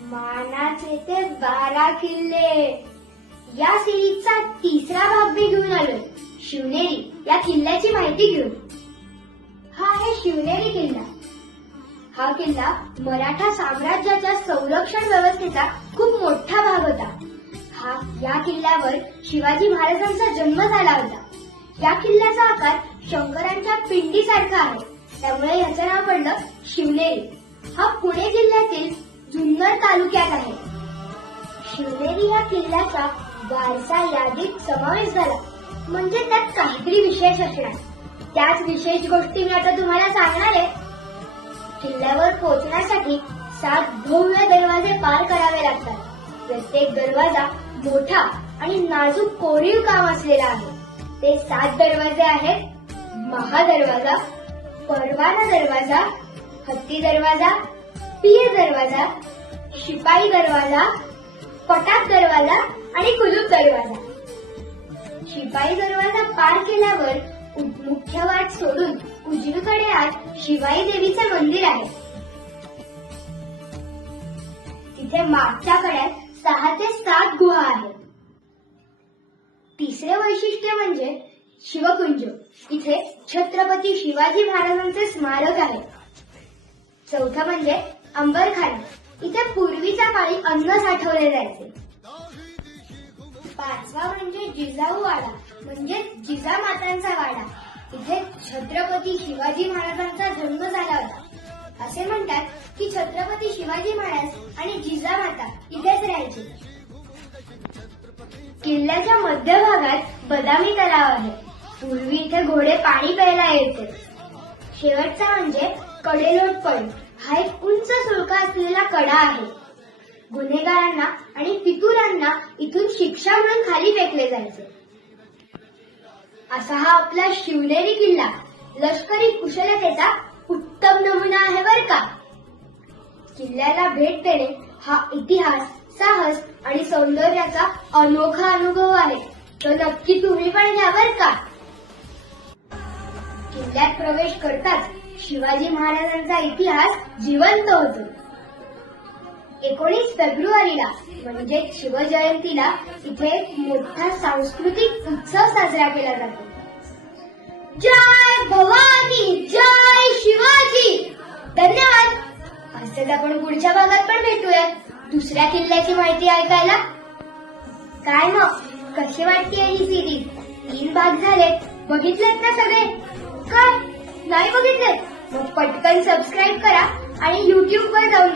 मानाचे ते बारा किल्ले. या सिरीजचा तिसरा भाग मी घेऊन आलोय. शिवनेरी या किल्ल्याची माहिती घेऊन. हा आहे शिवनेरी किल्ला. हा किल्ला मराठा साम्राज्याच्या संरक्षण व्यवस्थेचा खूप मोठा भाग होता. हा या किल्ल्यावर शिवाजी महाराजांचा जन्म झाला होता. या किल्ल्याचा आकार शंकरांच्या पिंडीसारखा आहे. त्यामुळे याचं नाव पडलं शिवनेरी. हा पुणे जिल्ह्यातील जुन्नर तालुक्यात आहे. शिवनेरी या किल्ल्याचा वारसा यादीत समावेश झाला. म्हणजे त्यात काहीतरी विशेष असणार. त्याच विशेष गोष्टी मी आता तुम्हाला सांगणार आहे. किल्ल्यावर पोहोचण्यासाठी सात भव्य दरवाजे पार करावे लागतात. प्रत्येक दरवाजा मोठा आणि नाजूक कोरीव काम असलेला आहे. ते सात दरवाजे आहेत. महादरवाजा परवाना दरवाजा हत्ती दरवाजा पिय दरवाजा शिपाई दरवाजा पटाक दरवाजा आणि कुलूप दरवाजा. शिपाई दरवाजा पार केल्यावर मुख्य वाट सोडून उजवीकडे आज शिवाई देवीचे मंदिर आहे. तिथे मागच्या कड्यात सहा ते सात गुहा आहेत. तिसरे वैशिष्ट्य म्हणजे शिवकुंज. इथे छत्रपती शिवाजी महाराजांचे स्मारक आहे. चौथं म्हणजे अंबरखाना इथे पूर्वीच्या काळी अन्न साठवले जायचे. पाचवा म्हणजे जिजाऊ वाडा म्हणजे जिजामातांचा वाडा. इथे छत्रपती शिवाजी महाराजांचा जन्म झाला होता. असे म्हणतात की छत्रपती शिवाजी महाराज आणि जिजामाता इथेच राहायचे. किल्ल्याच्या मध्यभागात बदामी तलाव आहे. पूर्वी इथे घोडे पाणी प्यायला येते शेवटचा म्हणजे कडेलोट पॉइंट हा एक उंच सुळका असलेला कडा आहे. गुन्हेगारांना आणि पितुरांना इथून शिक्षा म्हणून खाली फेकले जायचे. असा हा आपला शिवनेरी किल्ला. लष्करी कुशलतेचा उत्तम नमुना आहे बर का? किल्ल्याला भेट देणे हा इतिहास साहस आणि सौंदर्याचा अनोखा अनुभव आहे. तो नक्की तुम्ही पण घ्या बर का? किल्ल्यात प्रवेश करताच शिवाजी महाराजांचा इतिहास जिवंत होतो. एकोणीस फेब्रुवारीला म्हणजे शिवजयंतीला इथे मोठा सांस्कृतिक उत्सव साजरा केला जातो. जय भवानी जय शिवाजी! धन्यवाद! असेच आपण पुढच्या भागात पण भेटूयात दुसऱ्या किल्ल्याची माहिती ऐकायला. काय मग? कशी वाटते ही सिरीज? तीन भाग झालेत. बघितलेत ना सगळे? काय मग पटकन सबस्क्राईब करा आणि युट्यूब वर जाऊन बघा.